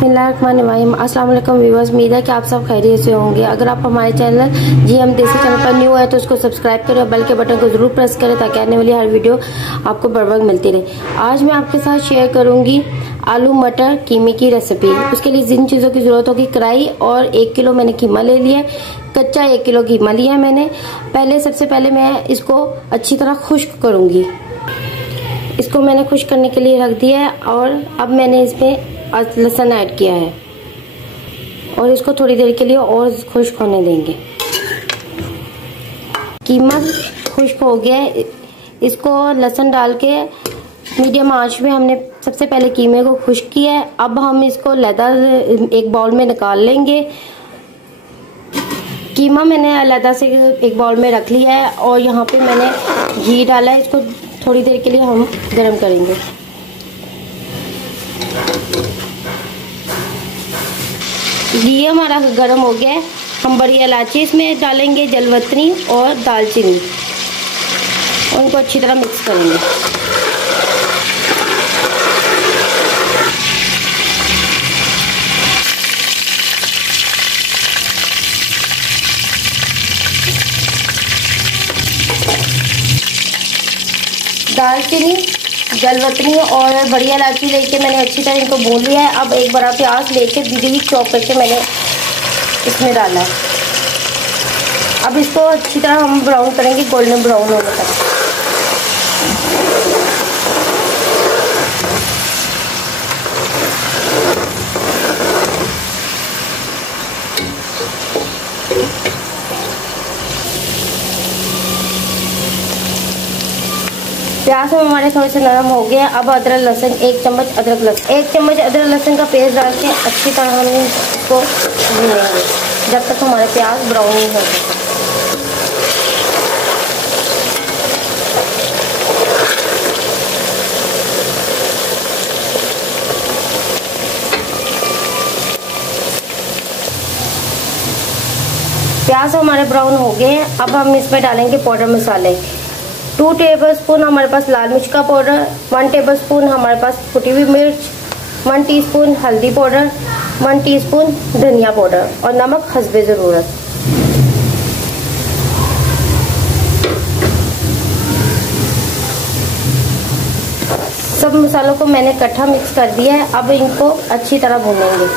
बिस्मिल्लाहिर्रहमानिर्रहीम। अस्सलाम वालेकुम व्यूअर्स, उम्मीद है कि आप सब खैरियत से होंगे। अगर आप हमारे चैनल GM देसी चैनल पर न्यू है तो उसको सब्सक्राइब करें और बेल के बटन को जरूर प्रेस करें ताकि आने वाली हर वीडियो आपको बर वक्त मिलती रहे। आज मैं आपके साथ शेयर करूंगी आलू मटर कीमे की रेसिपी। उसके लिए जिन चीज़ों की ज़रूरत होगी, कढ़ाई और 1 किलो मैंने कीमा ले लिया, कच्चा 1 किलो कीमा लिया मैंने। सबसे पहले मैं इसको अच्छी तरह खुश्क करूंगी। इसको मैंने खुश्क करने के लिए रख दिया है और अब मैंने इसमें लहसुन ऐड किया है और इसको थोड़ी देर के लिए और खुश्क होने देंगे। कीमा खुश्क हो गया है, इसको लहसुन डाल के मीडियम आंच में हमने सबसे पहले कीमे को खुश्क किया है। अब हम इसको अलहदा एक बाउल में निकाल लेंगे। कीमा मैंने अलहदा से एक बाउल में रख लिया है और यहाँ पे मैंने घी डाला है। इसको थोड़ी देर के लिए हम गरम करेंगे। घी हमारा गरम हो गया है। हम बड़ी इलायची इसमें डालेंगे, जलवतनी और दालचीनी, उनको अच्छी तरह मिक्स करेंगे। दालचीनी, जलवतनी और बड़ी इलायची लेके मैंने अच्छी तरह इनको भून लिया है। अब एक बड़ा प्याज लेके बारीक चॉप करके मैंने इसमें डाला है। अब इसको अच्छी तरह हम ब्राउन करेंगे, गोल्डन ब्राउन होने तक। प्याज हमारे थोड़े से नरम हो गए। अब अदरक लहसुन 1 चम्मच अदरक लहसुन का पेस्ट डाल के अच्छी तरह हम इसको भूनेंगे जब तक हमारे प्याज ब्राउन नहीं हो जाए। प्याज हमारे ब्राउन हो गए हैं। अब हम इसमें डालेंगे पाउडर मसाले। 2 टेबलस्पून हमारे पास लाल मिर्च का पाउडर, 1 टेबलस्पून हमारे पास कुटी हुई मिर्च, 1 टीस्पून हल्दी पाउडर, 1 टीस्पून धनिया पाउडर और नमक हस्बे ज़रूरत। सब मसालों को मैंने इकट्ठा मिक्स कर दिया है। अब इनको अच्छी तरह भूनेंगे।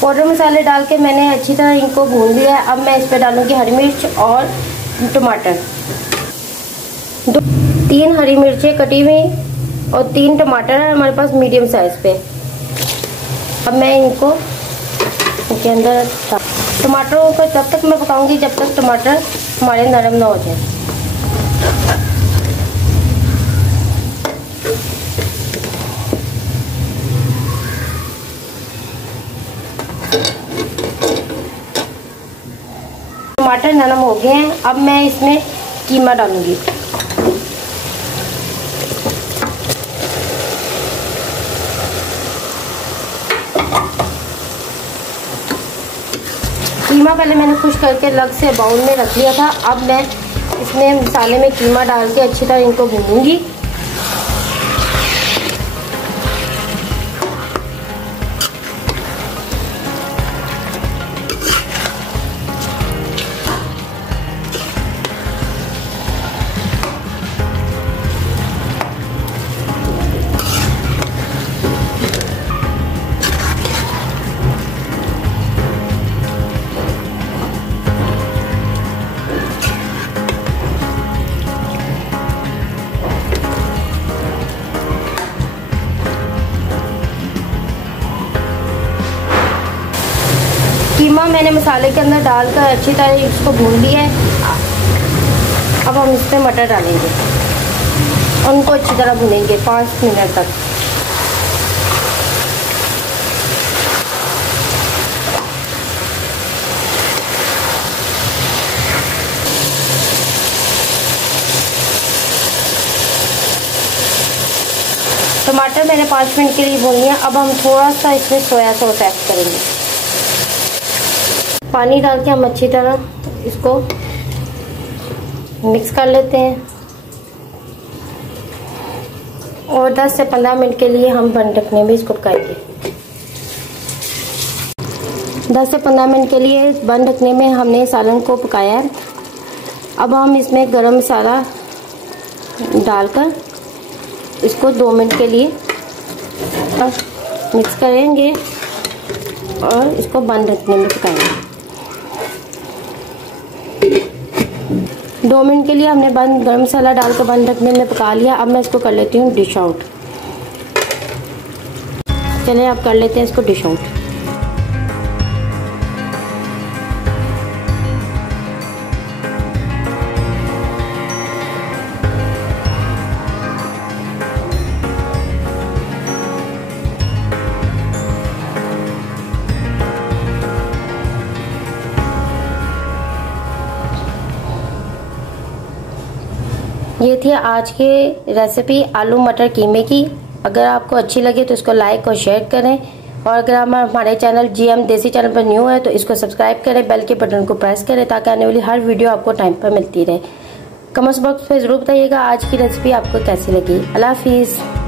पाउडर मसाले डाल के मैंने अच्छी तरह इनको भून लिया है। अब मैं इस पर डालूंगी हरी मिर्च और टमाटर। 3 हरी मिर्चें कटी हुई और 3 टमाटर है हमारे पास मीडियम साइज पे। अब मैं इनको इनके अंदर टमाटरों को तब तक मैं पकाऊंगी जब तक टमाटर हमारे नरम ना हो जाए। टमाटर नरम हो गए हैं। अब मैं इसमें कीमा डालूंगी। कीमा पहले मैंने खुश करके अलग से बाउल में रख लिया था। अब मैं इसमें मसाले में कीमा डाल के अच्छी तरह इनको भूनूंगी। कीमा मैंने मसाले के अंदर डालकर अच्छी तरह इसको भून लिया है। अब हम इसमें मटर डालेंगे, उनको अच्छी तरह भूनेंगे 5 मिनट तक। टमाटर मैंने 5 मिनट के लिए भून लिया। अब हम थोड़ा सा इसमें सोया सॉस ऐड करेंगे। पानी डाल के हम अच्छी तरह इसको मिक्स कर लेते हैं और 10 से 15 मिनट के लिए हम बंद ढकने में इसको पकाएंगे। 10 से 15 मिनट के लिए बंद ढकने में हमने सालन को पकाया है। अब हम इसमें गरम मसाला डालकर इसको 2 मिनट के लिए मिक्स करेंगे और इसको बंद ढकने में पकाएंगे। 2 मिनट के लिए हमने गरम मसाला डालकर बंद ढकने में पका लिया। अब मैं इसको कर लेती हूँ डिश आउट। चलिए अब कर लेते हैं इसको डिश आउट। ये थी आज की रेसिपी आलू मटर कीमे की। अगर आपको अच्छी लगे तो इसको लाइक और शेयर करें, और अगर आप हमारे चैनल GM देसी चैनल पर न्यू है तो इसको सब्सक्राइब करें, बेल के बटन को प्रेस करें ताकि आने वाली हर वीडियो आपको टाइम पर मिलती रहे। कमेंट्स बॉक्स में जरूर बताइएगा आज की रेसिपी आपको कैसी लगी। अल्लाह हाफिज़।